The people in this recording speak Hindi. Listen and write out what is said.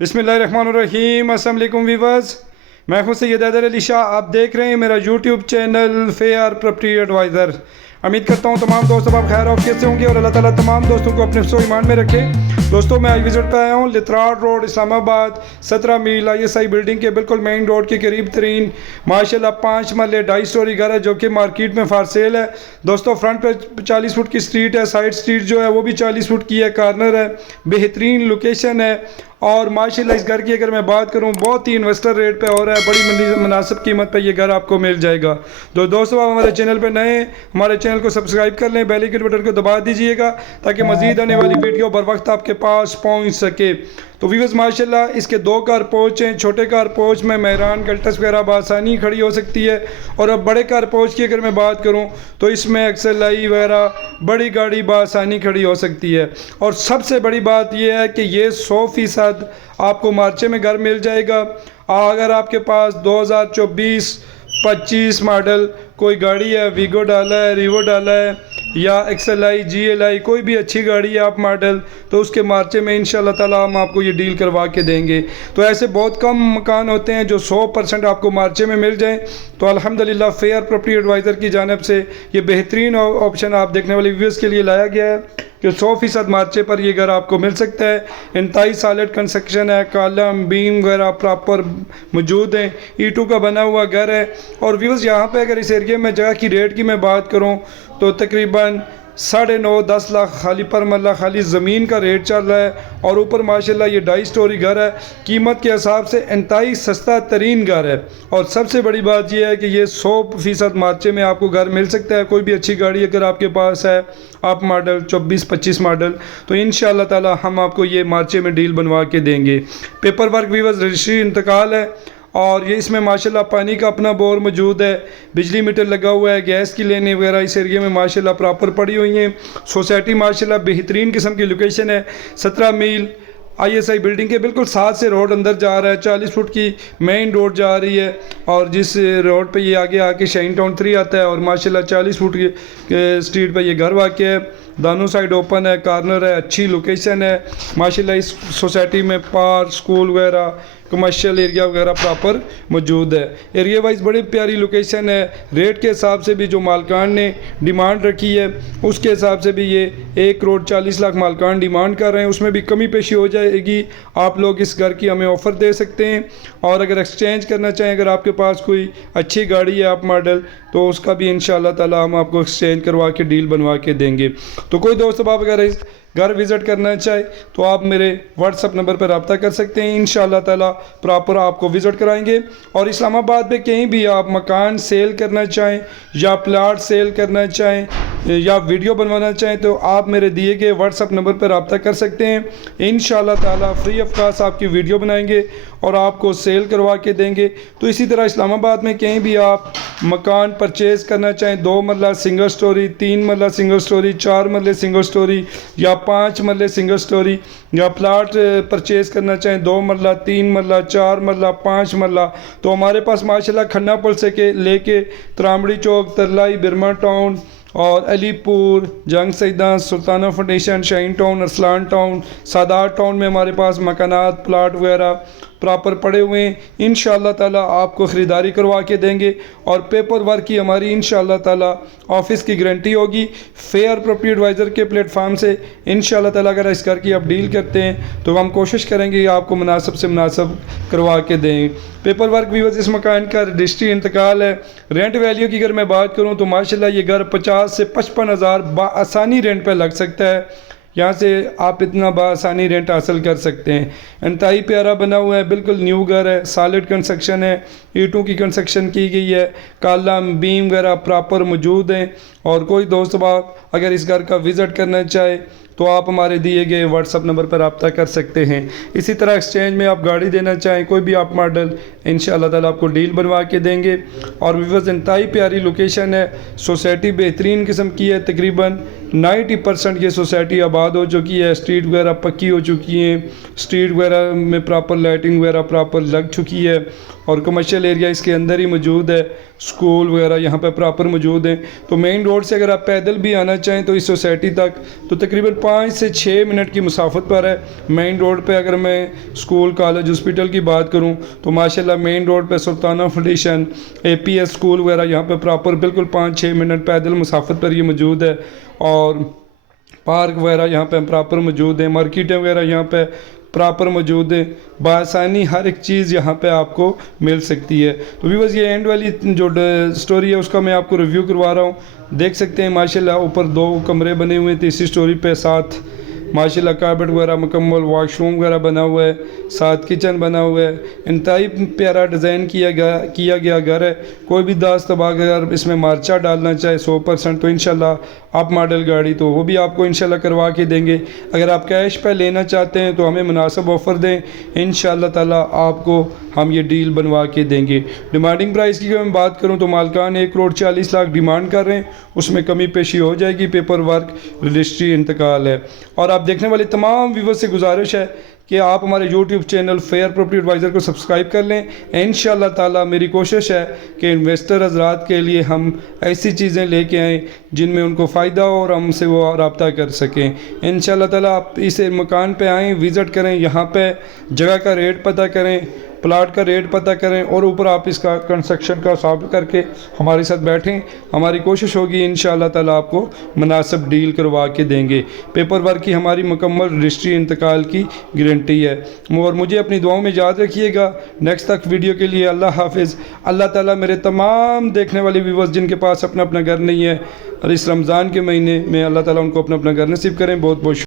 बिस्मिल्लाहिर्रहमानिर्रहीम। अस्सलाम वालेकुम वीवर्स, मैं हूं सैयद हैदर अली शाह। आप देख रहे हैं मेरा YouTube channel fair property adviser. उम्मीद करता हूं तमाम दोस्तों आप खैर ऑफियत से होंगे और अल्लाह ताला तमाम दोस्तों को अपने सो ईमान में रखे। दोस्तों मैं आज विज़िट पर आया हूं लितराड रोड इस्लामाबाद 17 मील ISI बिल्डिंग के बिल्कुल मेन रोड के करीब तरीन माशाल्लाह 5 मरले 2.5 स्टोरी घर है जो कि मार्केट में फार सेल है। दोस्तों फ्रंट पे 40 फुट की स्ट्रीट है, साइड स्ट्रीट जो है वो भी 40 फुट की है, कॉर्नर है, बेहतरीन लोकेशन है। और माशाल्लाह इस घर की अगर मैं बात करूं बहुत ही इन्वेस्टर रेट पे हो रहा है, बड़ी मुनासिब कीमत पे ये घर आपको मिल जाएगा। तो दोस्तों आप हमारे चैनल पे नए हैं, हमारे चैनल को सब्सक्राइब कर लें, बेल आइकन बटन को दबा दीजिएगा ताकि मज़ीद आने वाली वीडियो बर वक्त आपके पास पहुंच सके। तो व्यूअर्स माशाल्लाह इसके 2 कार पोच हैं। छोटे कार पोच में मेहरान गल्टस वगैरह बआसानी खड़ी हो सकती है। और अब बड़े कार पोच की अगर मैं बात करूं तो इसमें XLI वगैरह बड़ी गाड़ी बआसानी खड़ी हो सकती है। और सबसे बड़ी बात यह है कि ये 100% आपको मार्चे में घर मिल जाएगा। अगर आपके पास 2024-25 मॉडल कोई गाड़ी है, वीगो डाला है, रिवो डाला है या XLI GLI कोई भी अच्छी गाड़ी है आप मॉडल, तो उसके मार्चे में इंशाल्लाह ताला हम आपको ये डील करवा के देंगे। तो ऐसे बहुत कम मकान होते हैं जो 100% आपको मार्चे में मिल जाएं। तो अल्हम्दुलिल्लाह फेयर प्रॉपर्टी एडवाइज़र की जानिब से ये बेहतरीन ऑप्शन आप देखने वाले व्यूअर्स के लिए लाया गया है कि 100% मार्चे पर ये घर आपको मिल सकता है। इंतहाई सॉलिड कंस्ट्रक्शन है, कॉलम बीम वगैरह प्रॉपर मौजूद हैं, ईंटों का बना हुआ घर है। और व्यूअर्स यहाँ पे अगर इस एरिया में जगह की रेट की मैं बात करूँ तो तकरीबन 9.5-10 लाख खाली पर मरला खाली ज़मीन का रेट चल रहा है। और ऊपर माशाल्लाह ये 2.5 स्टोरी घर है, कीमत के हिसाब से इंतहाई सस्ता तरीन घर है। और सबसे बड़ी बात यह है कि ये 100% मार्चे में आपको घर मिल सकता है। कोई भी अच्छी गाड़ी अगर आपके पास है, आप मॉडल 24-25 मॉडल, तो इंशाल्लाह ताला हम आपको ये मार्चे में डील बनवा के देंगे। पेपर वर्क व्यूअर्स रजिस्ट्री इंतकाल है। और ये इसमें माशाल्लाह पानी का अपना बोर मौजूद है, बिजली मीटर लगा हुआ है, गैस की लेने वगैरह इस एरिया में माशाल्लाह प्रॉपर पड़ी हुई हैं। सोसाइटी माशाल्लाह बेहतरीन किस्म की लोकेशन है। 17 मील ISI बिल्डिंग के बिल्कुल साथ से रोड अंदर जा रहा है, 40 फुट की मेन रोड जा रही है। और जिस रोड पे ये आगे आके शाइन टाउन 3 आता है और माशाल्लाह 40 फुट की स्ट्रीट पे ये घर वाक़ है। दोनों साइड ओपन है, कॉर्नर है, अच्छी लोकेशन है माशाल्लाह। इस सोसाइटी में पार्क, स्कूल वगैरह, कमर्शियल एरिया वगैरह प्रॉपर मौजूद है। एरिया वाइज बड़ी प्यारी लोकेशन है। रेट के हिसाब से भी जो मालकान ने डिमांड रखी है उसके हिसाब से भी ये 1 करोड़ 40 लाख मालकान डिमांड कर रहे हैं, उसमें भी कमी पेशी हो जाएगी। आप लोग इस घर की हमें ऑफ़र दे सकते हैं। और अगर एक्सचेंज करना चाहें, अगर आपके पास कोई अच्छी गाड़ी है आप मॉडल, तो उसका भी इंशाल्लाह ताला हम आपको एक्सचेंज करवा के डील बनवा के देंगे। तो कोई दोस्त अब आप अगर इस घर विज़िट करना चाहे तो आप मेरे व्हाट्सअप नंबर पर रब्ता कर सकते हैं। इंशाल्लाह ताला प्रॉपर आपको विज़िट कराएंगे। और इस्लामाबाद में कहीं भी आप मकान सेल करना चाहें या प्लाट सेल करना चाहें या वीडियो बनवाना चाहें तो आप मेरे दिए गए व्हाट्सअप नंबर पर रब्ता कर सकते हैं। इंशाल्लाह ताला फ्री ऑफ कॉस्ट आपकी वीडियो बनाएंगे और आपको सेल करवा के देंगे। तो इसी तरह इस्लामाबाद में कहीं भी आप मकान परचेज़ करना चाहें, 2 मरला सिंगल स्टोरी, 3 मरला सिंगल स्टोरी, 4 मरले सिंगल स्टोरी या 5 मरले सिंगल स्टोरी, या प्लाट परचेज़ करना चाहें 2 मरला, 3 मरला, 4 मरला, 5 मरला, तो हमारे पास माशाल्लाह खन्ना पुल से के लेके त्रामड़ी चौक, तरलाई, बिरमा टाउन और Alipur, Jang Saeeda, Sultana foundation, shine town, Arsalan town, Sadat town में हमारे पास मकानात, प्लाट वगैरह प्रॉपर पड़े हुए हैं। इंशाल्लाह ताला आपको ख़रीदारी करवा के देंगे। और पेपर वर्क की हमारी इंशाल्लाह ताला ऑफिस की गारंटी होगी। फेयर प्रॉपर्टी एडवाइज़र के प्लेटफार्म से इंशाल्लाह ताला अगर इस घर की आप डील करते हैं तो हम कोशिश करेंगे कि आपको मुनासिब से मुनासिब करवा के दें। पेपर वर्क भी इस मकान का रजिस्ट्री इंतकाल है। रेंट वैल्यू की अगर मैं बात करूँ तो माशाल्लाह ये घर 50 से 55 हज़ार बआसानी रेंट पर लग सकता है। यहाँ से आप इतना बआसानी रेंट हासिल कर सकते हैं। इंतहाई प्यारा बना हुआ है, बिल्कुल न्यू घर है, सॉलिड कंस्ट्रक्शन है, ईंटों की कंस्ट्रक्शन की गई है, कॉलम बीम वगैरह प्रॉपर मौजूद हैं। और कोई दोस्त बाप अगर इस घर का विज़िट करना चाहे तो आप हमारे दिए गए व्हाट्सअप नंबर पर रब्ता कर सकते हैं। इसी तरह एक्सचेंज में आप गाड़ी देना चाहें, कोई भी आप मॉडल, इंशाल्लाह ताला आपको डील बनवा के देंगे। और व्यूअर्स इंतहाई प्यारी लोकेशन है, सोसाइटी बेहतरीन किस्म की है। तकरीबन 90% ये सोसाइटी आबाद हो चुकी है, स्ट्रीट वगैरह पक्की हो चुकी हैं, स्ट्रीट वगैरह में प्रॉपर लाइटिंग वगैरह प्रॉपर लग चुकी है। और कमर्शियल एरिया इसके अंदर ही मौजूद है, स्कूल वगैरह यहाँ पे प्रॉपर मौजूद हैं। तो मेन रोड से अगर आप पैदल भी आना चाहें तो इस सोसाइटी तक तो तकरीबन 5 से 6 मिनट की मुसाफत पर है मेन रोड पे। अगर मैं स्कूल कॉलेज हॉस्पिटल की बात करूं तो माशाल्लाह मेन रोड पे सुल्ताना फाउंडेशन, APS स्कूल वगैरह यहाँ पे प्रॉपर बिल्कुल 5-6 मिनट पैदल मुसाफत पर ये मौजूद है। और पार्क वगैरह यहाँ पे प्रॉपर मौजूद है, मार्केटें वगैरह यहाँ पे प्रॉपर मौजूद है, बआसानी हर एक चीज़ यहाँ पे आपको मिल सकती है। तो भी बस ये एंड वाली जो स्टोरी है उसका मैं आपको रिव्यू करवा रहा हूँ। देख सकते हैं माशाल्लाह ऊपर 2 कमरे बने हुए हैं, तीसरी स्टोरी पे साथ माशाल्लाह कारपेट वगैरह मुकम्मल, वॉशरूम वगैरह बना हुआ है, साथ किचन बना हुआ है। इंतहाई प्यारा डिज़ाइन किया गया घर है। कोई भी दास तबाह अगर इसमें मार्चा डालना चाहे 100% तो इंशाल्लाह आप मॉडल गाड़ी तो वो भी आपको इंशाल्लाह करवा के देंगे। अगर आप कैश पे लेना चाहते हैं तो हमें मुनासिब ऑफ़र दें, इंशाल्लाह ताला आपको हम ये डील बनवा के देंगे। डिमांडिंग प्राइस की अगर मैं बात करूँ तो मालकान 1,40,00,000 डिमांड कर रहे हैं, उसमें कमी पेशी हो जाएगी, पेपर वर्क रजिस्ट्री इंतकाल है। और आप देखने वाले तमाम व्यूअर्स से गुजारिश है कि आप हमारे YouTube channel fair property adviser को सब्सक्राइब कर लें। इंशाल्लाह ताला मेरी कोशिश है कि इन्वेस्टर हज़रात के लिए हम ऐसी चीज़ें लेके आएँ जिनमें उनको फ़ायदा हो और हमसे वो रब्ता कर सकें। इंशाल्लाह ताला आप इस मकान पे आएँ, विज़िट करें, यहाँ पे जगह का रेट पता करें, प्लाट का रेट पता करें और ऊपर आप इसका कंस्ट्रक्शन का हिसाब करके हमारे साथ बैठें। हमारी कोशिश होगी इंशाल्लाह ताला आपको मुनासिब डील करवा के देंगे। पेपर वर्क की हमारी मुकम्मल रजिस्ट्री इंतकाल की गारंटी है। और मुझे अपनी दुआओं में याद रखिएगा। नेक्स्ट तक वीडियो के लिए अल्लाह हाफिज़। अल्लाह ताला मेरे तमाम देखने वाले व्यूअर्स जिनके पास अपना घर नहीं है और इस रमज़ान के महीने में अल्लाह ताला उनको अपना घर नसीब करें। बहुत बहुत